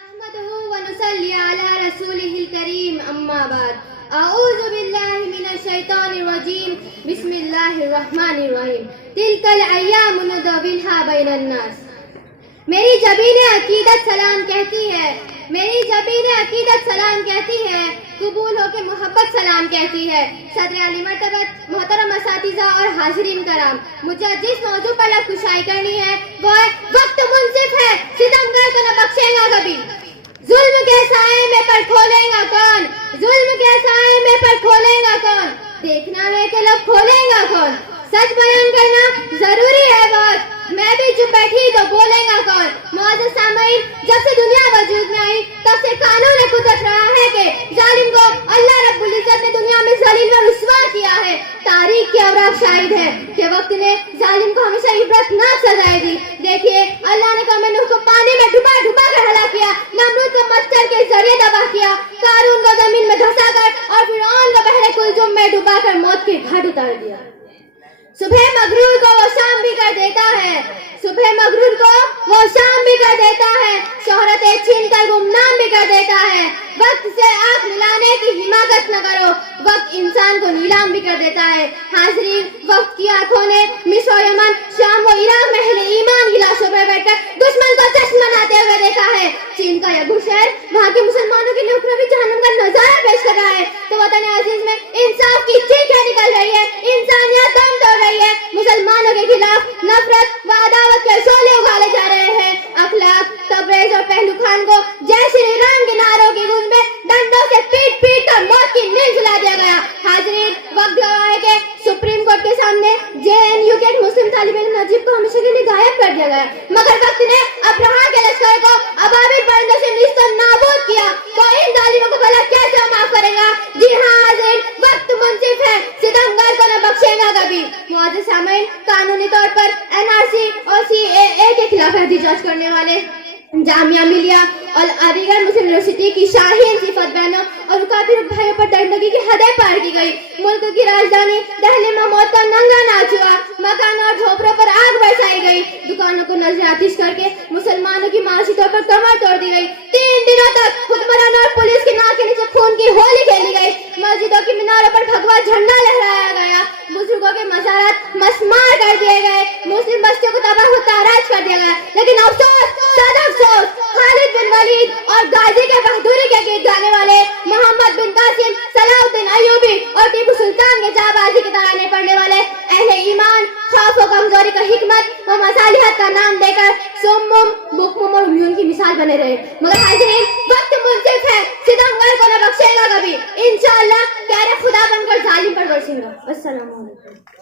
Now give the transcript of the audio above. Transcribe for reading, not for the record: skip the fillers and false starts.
نحمده ونصلي على رسوله الكريم أما بعد أعوذ بالله من الشيطان الرجيم بسم الله الرحمن الرحيم تلك الأيام نداولها بين الناس. میری جبین عقیدت سلام کہتی ہے، میری جبین عقیدت سلام کہتی ہے، قبول ہو کے محبت سلام کہتی ہے. صدر علی مرتبت، محترم اساتذہ اور حاضرین کرام، مجھے جس موضوع پر کشائی کرنی ہے وہ ہے وقت منصف ہے، ستمگر کو نہ بخشے گا کبھی. ظلم کے سائے میں پر کھولے گا کون، ظلم کے سائے میں پر کھولے گا کون، دیکھنا ہے کہ لوگ کھولے گا کون. سچ بیان کرنا ضروری ہے بہت، میں بھی چپ بیٹھی تو بولے گا کون. معزز سامعین، جب سے دنیا وجود میں آئی تب سے قانون قدرت رہا ہے کہ ظالم کو اللہ رب العزت نے دنیا میں ذلیل و رسوا کیا ہے. تاریخ کی اوراق شاہد ہے کہ وقت نے ظالم کو ہمیشہ عبرتناک سزائیں دی. دیکھیے، اللہ نے قوم نوح کو پانی میں ڈبا ڈبا کر ہلاک کیا، نمرود کو مچھر کے ذریعے تباہ کیا، قارون کو زمین میں دھسا کر اور فرعون کو بحر کلثوم میں ڈبا کر موت کے گھاٹ اتار دیا. صبح مغرور کو وہ شام بھی کر دیتا ہے، صبح مغرور کو وہ شام بھی کر دیتا ہے، شہرت چھین کر گمنام بھی کر دیتا ہے. وقت سے آنکھ ملانے کی حماقت نہ کرو، وقت انسان کو نیلام بھی کر دیتا ہے. حاضرین، وقت کی آنکھوں نے مصر و یمن، شام و عراق میں اہل ایمان کی لاشوں پر بیٹھ کر دشمن کو چشم بناتے ہوئے دیکھا ہے. چین کا یگو شہر وہاں کے مسلمانوں کے لیے اخروی جہنم کا نظارہ پیش کر رہا ہے تو وطن عزیز میں انصاف کی چیخیں نکل رہی ہے، انسانیت دم توڑ رہی ہے. مسلمانوں کے خلاف نفرت و عداوت کے شعلے اگالے جا رہے ہیں. اخلاق، تبریز اور پہلو خان کو جے شری رام کے نعروں کی گونج میں ڈنڈوں سے پیٹ پیٹ کر موت کی نیند سلا دیا گیا. حاضرین، وقت گواہ ہے کہ سپریم کورٹ کے سامنے JNU کے ایک مسلم طالب علم نجیب کو ہمیشہ کے لیے غائب کر دیا گیا، مگر وقت نے ابرہا کے لشکر کو ابابیل پرندوں سے نیست و نابود کیا. تو ان ظالموں کو بھلا کیسے معاف کرے گا؟ جی ہاں حاضرین، وقت منصف ہے، ستمگر کو نہ بخشے گا کبھی. معزز سامعین، قانونی طور پر NRC اور CAA کے خلاف احتجاج کرنے والے جامعہ ملیہ اور علی گڑھ مسلم یونیورسٹی کی شاہین صفت بہنوں اور رکابی بھائیوں پر درندگی کی حدیں پار کی گئی. ملک کی راجدھانی دہلی میں موت کا ننگا ناچ ہوا، مکانوں اور جھوپڑوں پر آگ برسائی گئی، دکانوں کو نظر آتش کر کے مسلمانوں کی معاشی طور پر کمر توڑ دی گئی. 3 دنوں تک حکمرانوں اور پولیس کی ناک کے نیچے خون کی ہولی کھیلی گئی. مسجدوں کی میناروں پر بھگوا جھنڈا لہرایا گیا، بزرگوں کے مزارات مسمار کر دیے گئے، مسلم بستیوں کو تباہ و تاراج کر دیا گیا. لیکن افسوس، صد افسوس، خالد بن ولید اور غازی کے بہادری کے گیت گانے والے محمد بن قاسم، صلاح الدین ایوبی اور ٹیپو سلطان کے جانبازی کے ترانے پڑھنے والے اہل ایمان خوف و کمزوری کا حکمت و مصالحت کا نام دے کر سمم، بکمم اور عمیون کی مثال بنے رہے. مگر حاضرین، وقت منصف ہے، ستمگر کو نہ بخشے گا کبھی. انشاءاللہ کہہ رہے خدا بن کر ظالم پر برسے گا. السلام علیکم.